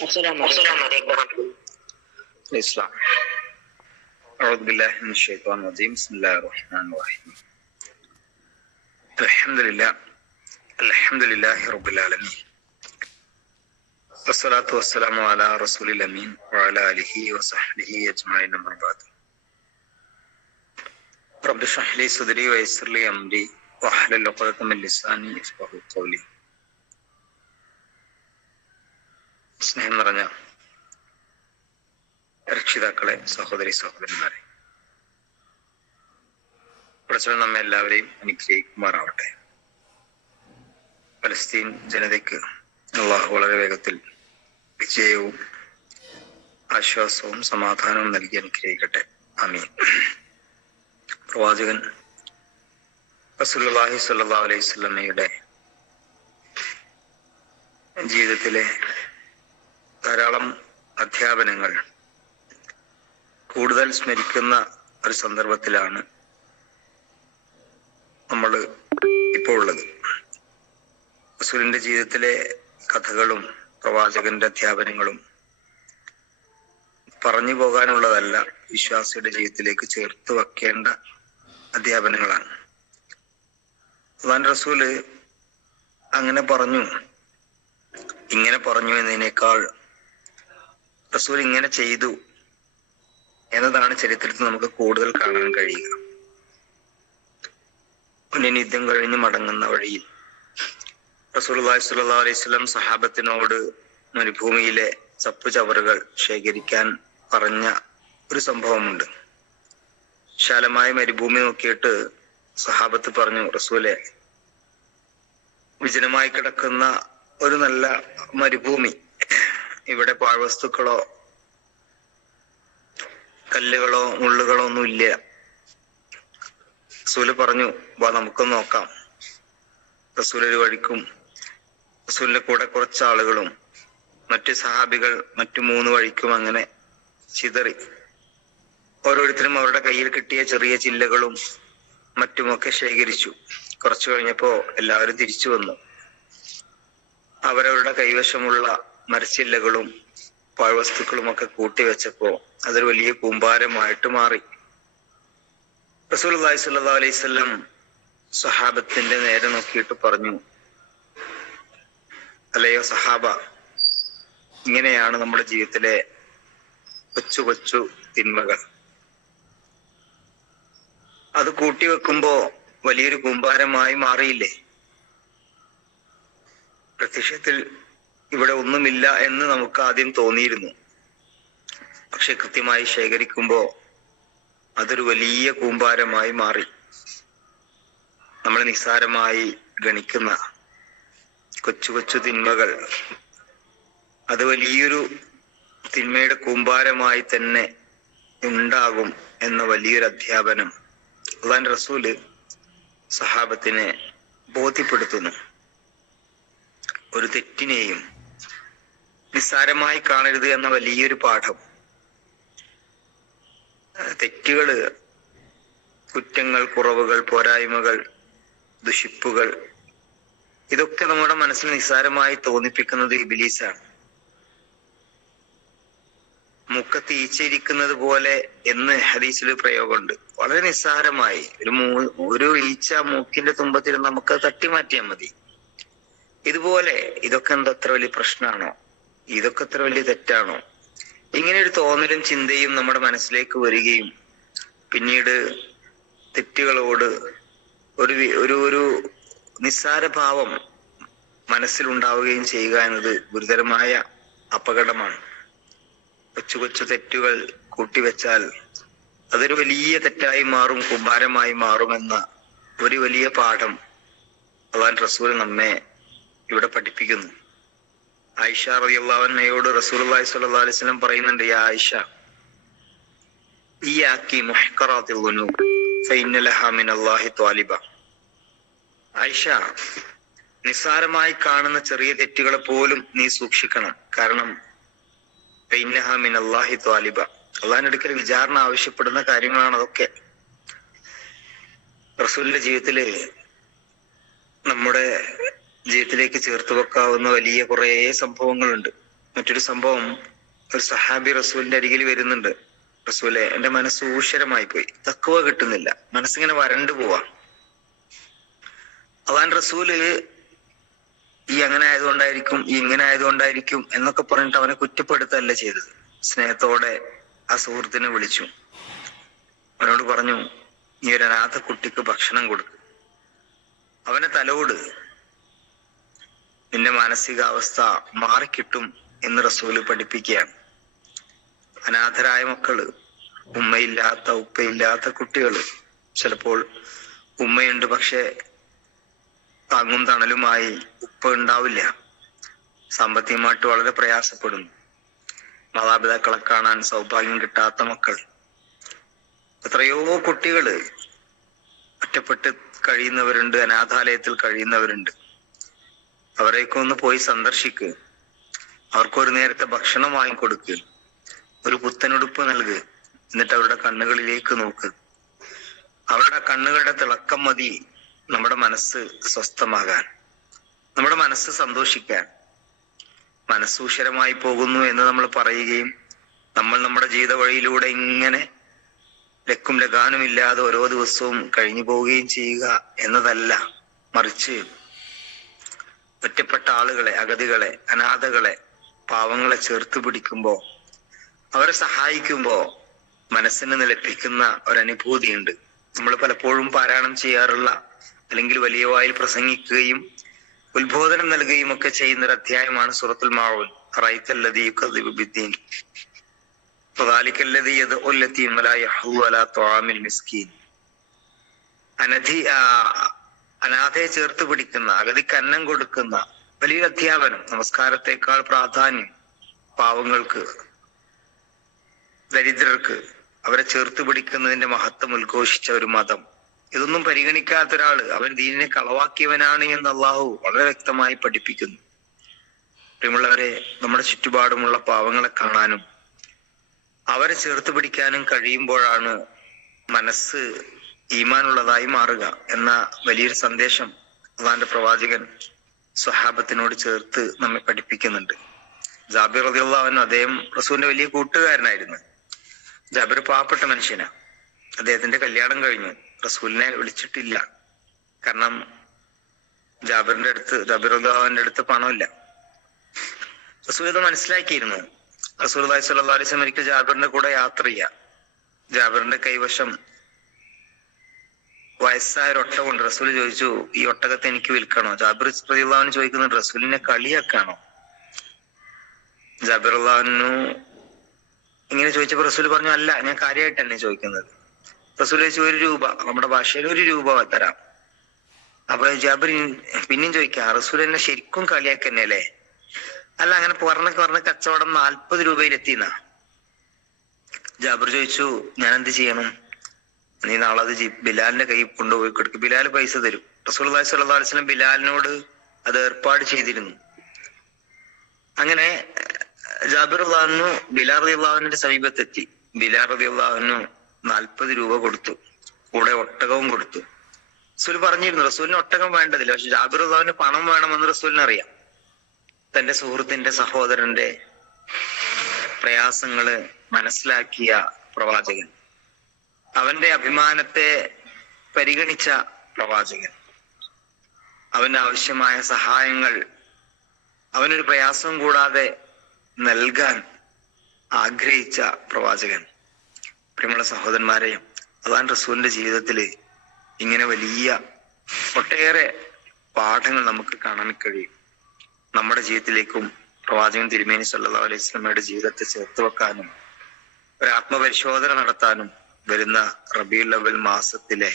السلام عليكم ورحمة الله. الإسلام. أعوذ بالله من الشيطان الرجيم. بسم الله الرحمن الرحيم. الحمد لله رب العالمين. والصلاة والسلام على رسول الأمين وعلى آله وصحبه أجمعين أما بعد. رب اشرح لي صدري ويسر لي أمري واحلل عقدة من لساني يفقهوا قولي. സ്നേഹം നിറഞ്ഞ രക്ഷിതാക്കളെ, സഹോദരി സഹോദരന്മാരെ, പടച്ചവൻ നമ്മെ എല്ലാവരെയും അനുഗ്രഹിക്കുമാറാവട്ടെ. പലസ്തീൻ ജനതയ്ക്ക് അല്ലാഹു വളരെ വേഗത്തിൽ വിജയവും ആശ്വാസവും സമാധാനവും നൽകി അനുഗ്രഹിക്കട്ടെ. ആമീൻ. പ്രവാചകൻ റസൂലുള്ളാഹി സ്വല്ലല്ലാഹു അലൈഹി വസല്ലമയുടെ ജീവിതത്തിലെ ധാരാളം അധ്യാപനങ്ങൾ കൂടുതൽ സ്മരിക്കുന്ന ഒരു സന്ദർഭത്തിലാണ് നമ്മൾ ഇപ്പോൾ ഉള്ളത്. റസൂലിന്റെ ജീവിതത്തിലെ കഥകളും പ്രവാചകന്റെ അധ്യാപനങ്ങളും പറഞ്ഞു പോകാനുള്ളതല്ല, വിശ്വാസിയുടെ ജീവിതത്തിലേക്ക് ചേർത്ത് വെക്കേണ്ട അധ്യാപനങ്ങളാണ്. അല്ലാഹുവിന്റെ റസൂല് അങ്ങനെ പറഞ്ഞു, ഇങ്ങനെ പറഞ്ഞു എന്നതിനേക്കാൾ റസൂൽ ഇങ്ങനെ ചെയ്തു എന്നതാണ് ചരിത്രത്തിൽ നമുക്ക് കൂടുതൽ കാണാൻ കഴിയുക. യുദ്ധം കഴിഞ്ഞ് മടങ്ങുന്ന വഴിയിൽ റസൂലുള്ളാഹി സ്വല്ലല്ലാഹു അലൈഹി വസല്ലം സഹാബത്തിനോട് മരുഭൂമിയിലെ ചപ്പുചവറുകൾ ശേഖരിക്കാൻ പറഞ്ഞ ഒരു സംഭവമുണ്ട്. വിശാലമായ മരുഭൂമി നോക്കിയിട്ട് സഹാബത്ത് പറഞ്ഞു, റസൂലെ, വിജനമായി കിടക്കുന്ന ഒരു നല്ല മരുഭൂമി, ഇവിടെ പാഴ്വസ്തുക്കളോ കല്ലുകളോ മുള്ളുകളോ ഒന്നും ഇല്ല. റസൂല് പറഞ്ഞു, വാ നമുക്കൊന്ന് നോക്കാം. റസൂൽ ഒരു വഴിക്കും റസൂലിന്റെ കൂടെ കുറച്ച് ആളുകളും മറ്റു സഹാബികൾ മറ്റു 3 വഴിക്കും അങ്ങനെ ചിതറി. ഓരോരുത്തരും അവരുടെ കയ്യിൽ കിട്ടിയ ചെറിയ ചില്ലകളും മറ്റുമൊക്കെ ശേഖരിച്ചു. കുറച്ചു കഴിഞ്ഞപ്പോ എല്ലാവരും തിരിച്ചു വന്നു. അവരവരുടെ കൈവശമുള്ള മരച്ചില്ലകളും പാഴ്വസ്തുക്കളും ഒക്കെ കൂട്ടിവെച്ചപ്പോ അതൊരു വലിയ കൂമ്പാരമായിട്ട് മാറി. റസൂലുള്ളാഹി സ്വല്ലല്ലാഹു അലൈഹി വസല്ലം സഹാബത്തിന്റെ നേരെ നോക്കിയിട്ട് പറഞ്ഞു, അല്ലയോ സഹാബ, ഇങ്ങനെയാണ് നമ്മുടെ ജീവിതത്തിലെ കൊച്ചു കൊച്ചു തിന്മകൾ. അത് കൂട്ടിവെക്കുമ്പോ വലിയൊരു കൂമ്പാരമായി മാറിയില്ലേ? പ്രത്യക്ഷത്തിൽ ഇവിടെ ഒന്നുമില്ല എന്ന് നമുക്ക് ആദ്യം തോന്നിയിരുന്നു. പക്ഷെ കൃത്യമായി ശേഖരിക്കുമ്പോ അതൊരു വലിയ കൂമ്പാരമായി മാറി. നമ്മൾ നിസ്സാരമായി ഗണിക്കുന്ന കൊച്ചു കൊച്ചു തിന്മകൾ അത് വലിയൊരു തിന്മയുടെ കൂമ്പാരമായി തന്നെ ഉണ്ടാകും എന്ന വലിയൊരു അധ്യാപനം അല്ലാഹുവിന്റെ റസൂല് സഹാബത്തിനെ ബോധ്യപ്പെടുത്തുന്നു. ഒരു തെറ്റിനെയും നിസ്സാരമായി കാണരുത് എന്ന വലിയൊരു പാഠം. തെറ്റുകള്, കുറ്റങ്ങൾ, കുറവുകൾ, പോരായ്മകൾ, ദുഷിപ്പുകൾ, ഇതൊക്കെ നമ്മുടെ മനസ്സിൽ നിസ്സാരമായി തോന്നിപ്പിക്കുന്നത് ഇബ്ലീസാണ്. മുക്കത്ത് ഈച്ചയിരിക്കുന്നത് പോലെ എന്ന് ഹദീസിൽ പ്രയോഗമുണ്ട്. വളരെ നിസ്സാരമായി ഒരു ഈച്ച മൂക്കിന്റെ തുമ്പത്തിൽ നമുക്ക് തട്ടിമാറ്റിയാൽ മതി. ഇതുപോലെ ഇതൊക്കെ എന്താ അത്ര വലിയ പ്രശ്നമാണോ, ഇതൊക്കെ അത്ര വലിയ തെറ്റാണോ, ഇങ്ങനെ ഒരു തോന്നലും ചിന്തയും നമ്മുടെ മനസ്സിലേക്ക് വരികയും പിന്നീട് തെറ്റുകളോട് ഒരു നിസ്സാര ഭാവം മനസ്സിലുണ്ടാവുകയും ചെയ്യുക എന്നത് ഗുരുതരമായ അപകടമാണ്. കൊച്ചു കൊച്ചു തെറ്റുകൾ കൂട്ടിവെച്ചാൽ അതൊരു വലിയ തെറ്റായി മാറും, കുമ്പാരമായി മാറുമെന്ന ഒരു വലിയ പാഠം അല്ലാഹുവിന്റെ റസൂൽ നമ്മെ ഇവിടെ പഠിപ്പിക്കുന്നു. ആയിഷ റളിയല്ലാഹു അൻഹയോട് റസൂലുള്ളാഹി സ്വല്ലല്ലാഹു അലൈഹി വസല്ലം പറയുന്നുണ്ട്, യാ ആയിഷ, ഇയ്യാകി മുഹ്ഖറാത്തിൽ ദുനൂബ് ഫഇന്ന ലഹാ മിനല്ലാഹി ത്വാലിബ. ആയിഷ, നിസ്സാരമായി കാണുന്ന ചെറിയ തെറ്റുകളെ പോലും നീ സൂക്ഷിക്കണം. കാരണം ഫഇന്നഹാ മിനല്ലാഹി ത്വാലിബ, അല്ലാഹുവിന്റെ അടുക്കൽ വിചാരണ ആവശ്യപ്പെടുന്ന കാര്യങ്ങളാണ് അതൊക്കെ. റസൂലിന്റെ ജീവിതത്തില് നമ്മുടെ ജീവിതത്തിലേക്ക് ചേർത്ത് വെക്കാവുന്ന വലിയ കുറേ സംഭവങ്ങളുണ്ട്. മറ്റൊരു സംഭവം, ഒരു സഹാബി റസൂലിന്റെ അരികിൽ വരുന്നുണ്ട്. റസൂലെ, എന്റെ മനസ്സ് ഊഷരമായി പോയി, തഖ്വ കിട്ടുന്നില്ല, മനസ്സിങ്ങനെ വരണ്ടു പോവാ. അള്ളാൻ റസൂല് ഈ അങ്ങനെ ആയതുകൊണ്ടായിരിക്കും, ഈ ഇങ്ങനെ ആയതുകൊണ്ടായിരിക്കും എന്നൊക്കെ പറഞ്ഞിട്ട് അവനെ കുറ്റപ്പെടുത്തല്ല ചെയ്തത്. സ്നേഹത്തോടെ ആ സുഹൃത്തിനെ വിളിച്ചു, അവനോട് പറഞ്ഞു, നീ ഒരു അനാഥ കുട്ടിക്ക് ഭക്ഷണം കൊടുക്കും, അവനെ തലോട്, നിന്റെ മാനസികാവസ്ഥ മാറിക്കിട്ടും എന്ന് റസൂല് പഠിപ്പിക്കുകയാണ്. അനാഥരായ മക്കള്, ഉമ്മയില്ലാത്ത ഉപ്പയില്ലാത്ത കുട്ടികള്, ചിലപ്പോൾ ഉമ്മയുണ്ട് പക്ഷെ താങ്ങും തണലുമായി ഉപ്പ ഉണ്ടാവില്ല, സാമ്പത്തികമായിട്ട് വളരെ പ്രയാസപ്പെടുന്നു, മാതാപിതാക്കളെ കാണാൻ സൗഭാഗ്യം കിട്ടാത്ത മക്കൾ, എത്രയോ കുട്ടികള് ഒറ്റപ്പെട്ട് കഴിയുന്നവരുണ്ട്, അനാഥാലയത്തിൽ കഴിയുന്നവരുണ്ട്. അവരെയൊക്കെ ഒന്ന് പോയി സന്ദർശിക്കുക, അവർക്കൊരു നേരത്തെ ഭക്ഷണം വാങ്ങിക്കൊടുക്കുക, ഒരു പുത്തനുടുപ്പ് നൽകുക, എന്നിട്ട് അവരുടെ കണ്ണുകളിലേക്ക് നോക്കുക. അവരുടെ കണ്ണുകളുടെ തിളക്കം മതി നമ്മുടെ മനസ്സ് സ്വസ്ഥമാകാൻ, നമ്മുടെ മനസ്സ് സന്തോഷിക്കാൻ. മനസ്സൂഷരമായി പോകുന്നു എന്ന് നമ്മൾ പറയുകയും നമ്മൾ നമ്മുടെ ജീവിത വഴിയിലൂടെ ഇങ്ങനെ ലക്കും ലഗാനുമില്ലാതെ ഓരോ ദിവസവും കഴിഞ്ഞു പോവുകയും ചെയ്യുക എന്നതല്ല, മറിച്ച് ഒറ്റപ്പെട്ട ആളുകളെ, അഗതികളെ, അനാഥകളെ, പാവങ്ങളെ ചേർത്ത് പിടിക്കുമ്പോ, അവരെ സഹായിക്കുമ്പോ മനസ്സിന് നിലപ്പിക്കുന്ന ഒരനുഭൂതിയുണ്ട്. നമ്മൾ പലപ്പോഴും പാരായണം ചെയ്യാറുള്ള, അല്ലെങ്കിൽ വലിയ വായിൽ പ്രസംഗിക്കുകയും ഉത്ബോധനം നൽകുകയും ഒക്കെ ചെയ്യുന്ന ഒരു അധ്യായമാണ് സൂറത്തുൽ മാഊൻ. റഅയ്തല്ലദീ യുകദ്ദിബു ബിദ്ദീൻ ഫദാലികല്ലദീ യദ്ഉ യതീമ വലാ യഹ്ളു അലാ തുആമിൽ മിസ്കീൻ. അനാഥയെ ചേർത്ത് പിടിക്കുന്ന, അഗതിക്ക് അന്നം കൊടുക്കുന്ന വലിയൊരു അധ്യാപനം. നമസ്കാരത്തെക്കാൾ പ്രാധാന്യം പാവങ്ങൾക്ക്, ദരിദ്രർക്ക്, അവരെ ചേർത്ത് പിടിക്കുന്നതിന്റെ മഹത്വം ഉദ്ഘോഷിച്ച ഒരു മതം. ഇതൊന്നും പരിഗണിക്കാത്ത ഒരാള് അവൻ ദീനിനെ കളവാക്കിയവനാണ് എന്ന് അള്ളാഹു വളരെ വ്യക്തമായി പഠിപ്പിക്കുന്നു. പ്രിയമുള്ളവരെ, നമ്മുടെ ചുറ്റുപാടുമുള്ള പാവങ്ങളെ കാണാനും അവരെ ചേർത്ത് പിടിക്കാനും കഴിയുമ്പോഴാണ് മനസ്സ് ഈമാനുള്ളതായി മാറുക എന്ന വലിയൊരു സന്ദേശം അള്ളാന്റെ പ്രവാചകൻ സ്വഹാബത്തിനോട് ചേർത്ത് നമ്മെ പഠിപ്പിക്കുന്നുണ്ട്. ജാബിർ റളിയല്ലാഹു അൻഹു, അദ്ദേഹം റസൂലിന്റെ വലിയ കൂട്ടുകാരനായിരുന്നു. ജാബിർ പാവപ്പെട്ട മനുഷ്യനാ. അദ്ദേഹത്തിന്റെ കല്യാണം കഴിഞ്ഞു, റസൂലിനെ വിളിച്ചിട്ടില്ല. കാരണം ജാബിർ റളിയല്ലാഹുവിന്റെ അടുത്ത് പണമില്ല. റസൂൽ ഇത് മനസ്സിലാക്കിയിരുന്നു. റസൂലുള്ളാഹി സ്വല്ലല്ലാഹു അലൈഹി വസല്ലം ഒരിക്കൽ ജാബിറിന്റെ കൂടെ യാത്ര ചെയ്യാം. ജാബിറിന്റെ കൈവശം വയസ്സായ ഒരു ഒട്ടകമുണ്ട്. റസൂൽ ചോദിച്ചു, ഈ ഒട്ടകത്തെ എനിക്ക് വിൽക്കണോ? ജാബിർ റളിയല്ലാഹു അൻഹു ചോദിക്കുന്നുണ്ട്, റസൂലിനെ കളിയാക്കാണോ? ജാബിർ റളിയല്ലാഹു അൻഹു ഇങ്ങനെ ചോദിച്ചപ്പോ റസൂൽ പറഞ്ഞു, അല്ല, ഞാൻ കാര്യമായിട്ട് തന്നെ ചോദിക്കുന്നത്. റസൂൽ ചോദിച്ചു, 1 രൂപ, നമ്മുടെ ഭാഷയിൽ 1 രൂപ തരാം. അപ്പൊ ജാബിർ പിന്നെയും ചോദിക്കാം, റസൂൽ എന്നെ ശരിക്കും കളിയാക്കന്നെയല്ലേ? അല്ല, അങ്ങനെ പറഞ്ഞ കച്ചവടം 40 രൂപയിലെത്തിന്നാ. ജാബിർ ചോദിച്ചു, ഞാൻ എന്ത് ചെയ്യണം? നീ നാളെ അത് ബിലാലിന്റെ കൈ കൊണ്ടുപോയി കൊടുക്കും, ബിലാൽ പൈസ തരും. റസൂലുള്ളാഹി സ്വല്ലല്ലാഹു അലൈഹി വസല്ലം ബിലാലിനോട് അത് ഏർപ്പാട് ചെയ്തിരുന്നു. അങ്ങനെ ജാബിർ റളിയല്ലാഹു അൻഹു ബിലാൽ റളിയല്ലാഹു അൻഹുവിന്റെ സമീപത്തെത്തി. ബിലാൽ റളിയല്ലാഹു അൻഹു 40 രൂപ കൊടുത്തു, കൂടെ ഒട്ടകവും കൊടുത്തു. റസൂൽ പറഞ്ഞിരുന്നു, റസൂലിന് ഒട്ടകം വേണ്ടതില്ല, പക്ഷെ ജാബിർ റളിയല്ലാഹു അൻഹു പണം വേണമെന്ന് റസൂലിന് അറിയാം. തന്റെ സുഹൃത്തിന്റെ, സഹോദരന്റെ പ്രയാസങ്ങള് മനസ്സിലാക്കിയ പ്രവാചകൻ, അവന്റെ അഭിമാനത്തെ പരിഗണിച്ച പ്രവാചകൻ, അവന് ആവശ്യമായ സഹായങ്ങൾ അവനൊരു പ്രയാസവും കൂടാതെ നൽകാൻ ആഗ്രഹിച്ച പ്രവാചകൻ. പ്രിയമുള്ള സഹോദരന്മാരെ, അള്ളാഹു റസൂലിന്റെ ജീവിതത്തില് ഇങ്ങനെ വലിയ ഒട്ടേറെ പാഠങ്ങൾ നമുക്ക് കാണാൻ കഴിയും. നമ്മുടെ ജീവിതത്തിലേക്കും പ്രവാചകൻ തിരുമേനി സല്ലല്ലാഹു അലൈഹി വസല്ലമയുടെ ജീവിതത്തെ ചേർത്ത് വെക്കാനും ഒരു ആത്മപരിശോധന നടത്താനും വരുന്ന റബീഉൽ അവ്വൽ മാസത്തിലെ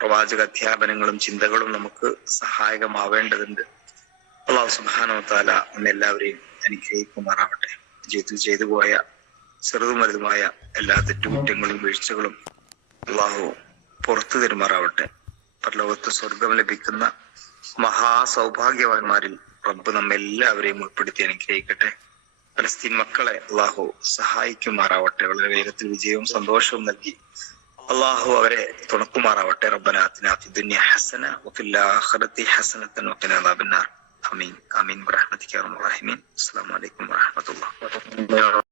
പ്രവാചക അധ്യാപനങ്ങളും ചിന്തകളും നമുക്ക് സഹായകമാവേണ്ടതുണ്ട്. അല്ലാഹു സുബ്ഹാനഹു വ തആല നമ്മെല്ലാവരെയും അനുഗ്രഹിക്കുമാറാവട്ടെ. ജീവിതത്തിൽ ചെയ്തു പോയ ചെറുതും വലുതുമായ എല്ലാ തെറ്റുകുറ്റങ്ങളും വീഴ്ചകളും അല്ലാഹു പുറത്തു തരുമാറാവട്ടെ. പരലോകത്ത് സ്വർഗം ലഭിക്കുന്ന മഹാസൗഭാഗ്യവാന്മാരിൽ റബ്ബ് നമ്മെല്ലാവരെയും ഉൾപ്പെടുത്തി അനുഗ്രഹിക്കട്ടെ. ഫലസ്തീൻ മക്കളെ അള്ളാഹു സഹായിക്കുമാറാവട്ടെ. വളരെ വേഗത്തിൽ വിജയവും സന്തോഷവും നൽകി അള്ളാഹു അവരെ തുണക്കുമാറാവട്ടെ. റബ്ബനാ ആതിനാ ഫിദ്ദുനിയ ഹസന വഫിൽ ആഖിറതി ഹസനതൻ വഖിനാ അദാബന്നാർ. ആമീൻ ആമീൻ ബിറഹ്മതിക യാ അർഹമർ റഹീമീൻ. അസ്സലാമു അലൈക്കും വറഹ്മത്തുള്ളാഹി.